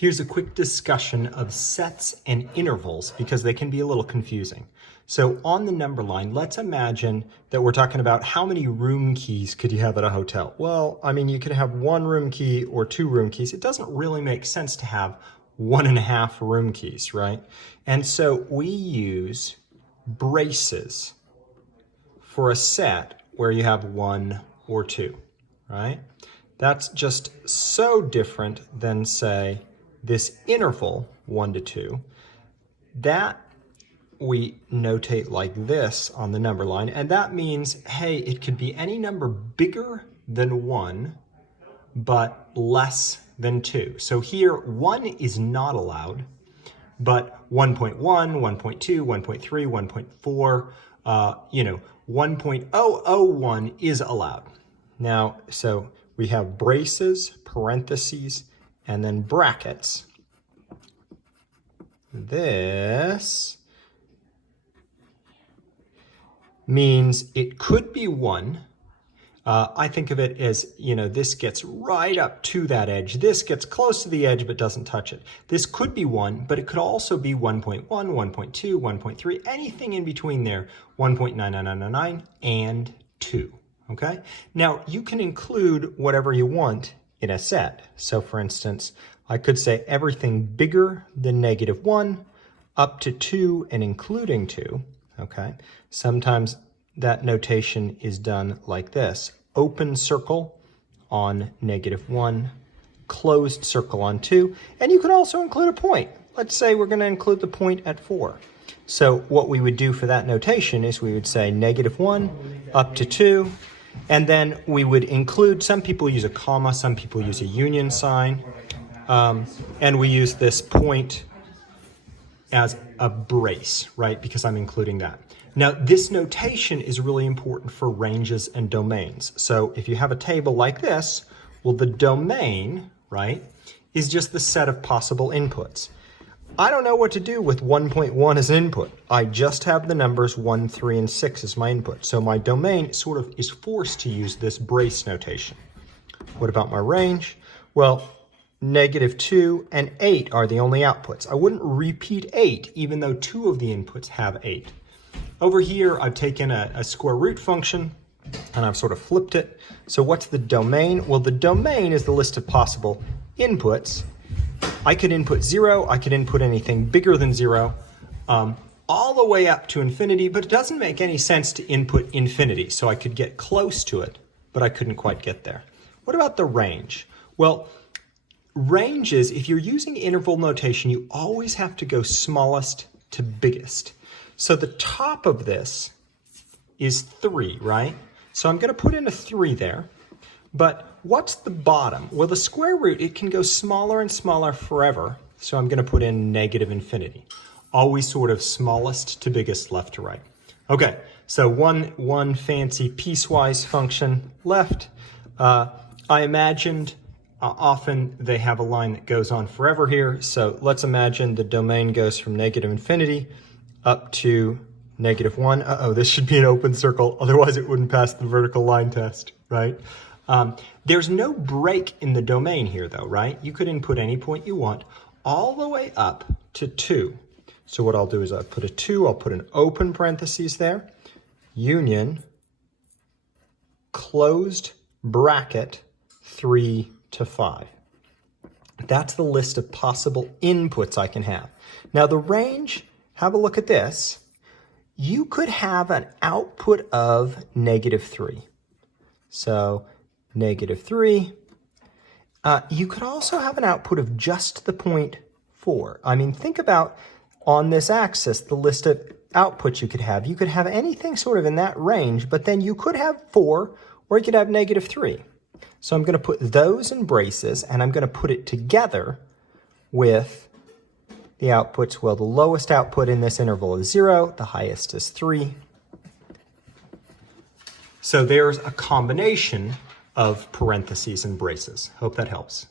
Here's a quick discussion of sets and intervals because they can be a little confusing. So on the number line, let's imagine that we're talking about how many room keys could you have at a hotel? Well, I mean, you could have one room key or two room keys. It doesn't really make sense to have 1.5 room keys, right? And so we use braces for a set where you have one or two, right? That's just so different than, say, this interval 1 to 2. That we notate like this on the number line, and that means, hey, it could be any number bigger than 1, but less than 2. So here, 1 is not allowed, but 1.1, 1.2, 1.3, 1.4, 1.001 is allowed. Now, so we have braces, parentheses, and then brackets. This means it could be 1. I think of it as, this gets right up to that edge. This gets close to the edge but doesn't touch it. This could be 1, but it could also be 1.1, 1.2, 1.3, anything in between there, 1.9999, and 2. Okay? Now, you can include whatever you want in a set. So for instance, I could say everything bigger than -1 up to 2 and including 2. Okay? Sometimes that notation is done like this. Open circle on -1, closed circle on 2, and you can also include a point. Let's say we're going to include the point at 4. So what we would do for that notation is we would say -1 up to 2, and then we would include, some people use a comma, some people use a union sign, and we use this point as a brace, right? Because I'm including that. Now, this notation is really important for ranges and domains. So if you have a table like this, well, the domain, right, is just the set of possible inputs. I don't know what to do with 1.1 as an input. I just have the numbers 1, 3, and 6 as my input. So my domain sort of is forced to use this brace notation. What about my range? Well, -2 and 8 are the only outputs. I wouldn't repeat 8, even though 2 of the inputs have 8. Over here, I've taken a square root function, and I've sort of flipped it. So what's the domain? Well, the domain is the list of possible inputs. I could input 0, I could input anything bigger than 0, all the way up to infinity, but it doesn't make any sense to input infinity. So I could get close to it, but I couldn't quite get there. What about the range? Well, ranges, if you're using interval notation, you always have to go smallest to biggest. So the top of this is 3, right? So I'm going to put in a 3 there. But what's the bottom? Well, the square root, it can go smaller and smaller forever. So I'm going to put in -infinity. Always sort of smallest to biggest, left to right. Okay, so one fancy piecewise function left. I imagined often they have a line that goes on forever here. So let's imagine the domain goes from -infinity up to -1. Uh-oh, this should be an open circle. Otherwise, it wouldn't pass the vertical line test, right? There's no break in the domain here, though, right? You could input any point you want all the way up to 2. So what I'll do is I'll put a 2, I'll put an open parentheses there, union, closed bracket, 3 to 5. That's the list of possible inputs I can have. Now the range, have a look at this. You could have an output of -3. So -3. You could also have an output of just the point 4. I mean, think about on this axis, the list of outputs you could have. You could have anything sort of in that range, but then you could have 4 or you could have -3. So I'm going to put those in braces and I'm going to put it together with the outputs. Well, the lowest output in this interval is 0, the highest is 3. So there's a combination of parentheses and braces. Hope that helps.